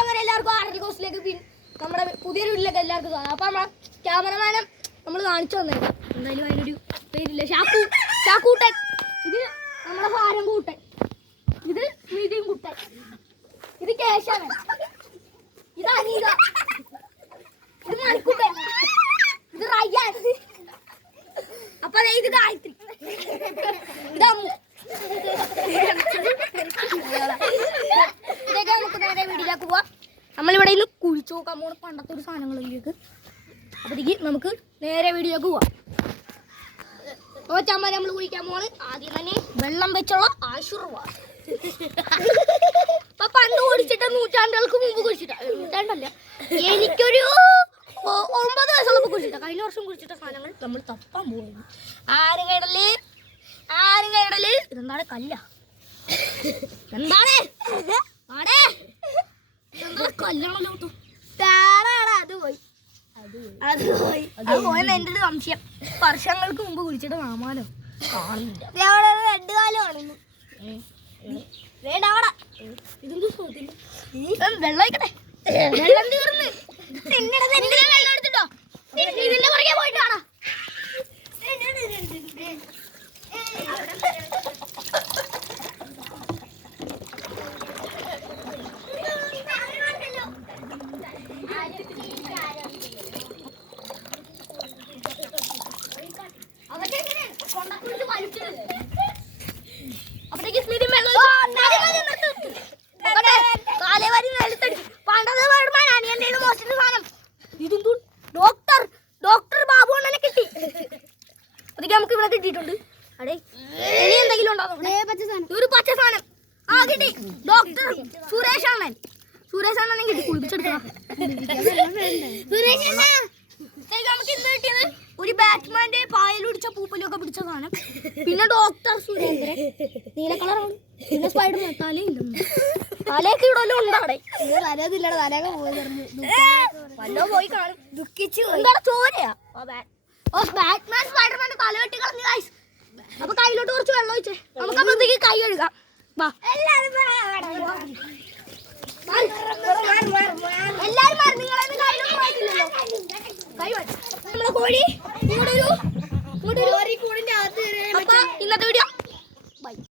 എല്ലാവർക്കും ആർട്ടി കോസ്റ്റിലേക്ക് നമ്മുടെ പുതിയൊരു വീട്ടിലേക്ക് എല്ലാവർക്കും കാണാം. അപ്പൊ നമ്മളെ ക്യാമറമാനെ നമ്മൾ കാണിച്ചു തന്നേക്കാം. എന്തായാലും അതിനൊരു പേരില്ല, ഷാക്കൂട്ടൻ. ഇത് നമ്മുടെ ഭാരം കൂട്ടൻ, ഇത് മീഡിയം കുട്ടൻ, ഇത് കേശവൻ, ഇത് അനീത, ഇത് മണിക്കുട്ടൻ, ഇത് റയ്യാൻ. അപ്പൊ ഇത് ഗായത്രി, ഇത് അമ്മു. ഇതൊക്കെ നമുക്ക് നേരെ വീട്ടിലേക്ക് പോവാം. നമ്മളിവിടെ നിന്ന് കുഴിച്ചു നോക്കാൻ പോണ പണ്ടത്തെ ഒരു സാധനങ്ങളിലേക്ക്. അപ്പോഴത്തേക്ക് നമുക്ക് നേരെ വീട്ടിലേക്ക് പോവാം. അപ്പോൾ ചമ്മ നമ്മൾ കുഴിക്കാൻ പോണ്. ആദ്യം തന്നെ വെള്ളം വെച്ചുള്ള ആശീർവാദം. അപ്പൊ പണ്ട് കുടിച്ചിട്ട് നൂറ്റാണ്ടുകൾക്ക് മുമ്പ് കുടിച്ചിട്ട, നൂറ്റാണ്ടല്ല, എനിക്കൊരു 9 വയസ്സുള്ളപ്പോൾ കുടിച്ചിട്ട. കഴിഞ്ഞ വർഷം കുടിച്ചിട്ട സാധനങ്ങൾ നമ്മൾ തപ്പാൻ പോകുന്നു. ആരുകടല് ഇതെന്താണ്? കല്ല. എന്താണ് കല്ലാണല്ലോ. അത് പോയെന്ന് എൻ്റെ ഒരു സംശയം. വർഷങ്ങൾക്ക് മുമ്പ് കുടിച്ചിട്ട് നാമാലോ കാണുന്നില്ല. 2 കാലം കാണുന്നു. വെള്ളം ഒഴിക്കട്ടെ. വെള്ളം തീർന്ന് വെള്ളം എടുത്തിട്ടോ. ഇതിന്റെ പുറകെ പോയിട്ടാണോ? ഡോക്ടർ ബാബു അണ്ണനെ കിട്ടി. അതൊക്കെ നമുക്ക് ഇവിടെ കിട്ടിയിട്ടുണ്ട്. അടേ ഇനി എന്തെങ്കിലും ഉണ്ടാകും. ഒരു പച്ച സാധനം ആ കിട്ടി. ഡോക്ടർ സുരേഷ് അണ്ണനെ കിട്ടി. കുളിപ്പിച്ചെടുക്കണം. നമുക്ക് ഇന്ന് കിട്ടിയത് ഒരു ബാറ്റ്മാന്റെ പായൽ പിടിച്ച പൂപ്പലൊക്കെ പിടിച്ച സാധനം. പിന്നെ ഡോക്ടർ സുരേന്ദ്രൻ നീല കളറാണ്. പിന്നെ സ്പൈഡർമാൻ തലയൊക്കെ ഇവിടെ ഉണ്ട്. അവിടെ തലയൊക്കെ വല്ലോ പോയി കാണും. ദുഃഖിച്ചു ചോരയാ. ബാറ്റ്മാൻ സ്പൈഡർമാന്റെ തല വെട്ടി കളഞ്ഞു ഗൈസ്. അപ്പൊ കയ്യിലോട്ട് കുറച്ച് വെള്ളം ഒഴിച്ചേ. നമുക്ക് അപ്പോഴത്തേക്ക് കൈ കഴുകാം. വാ.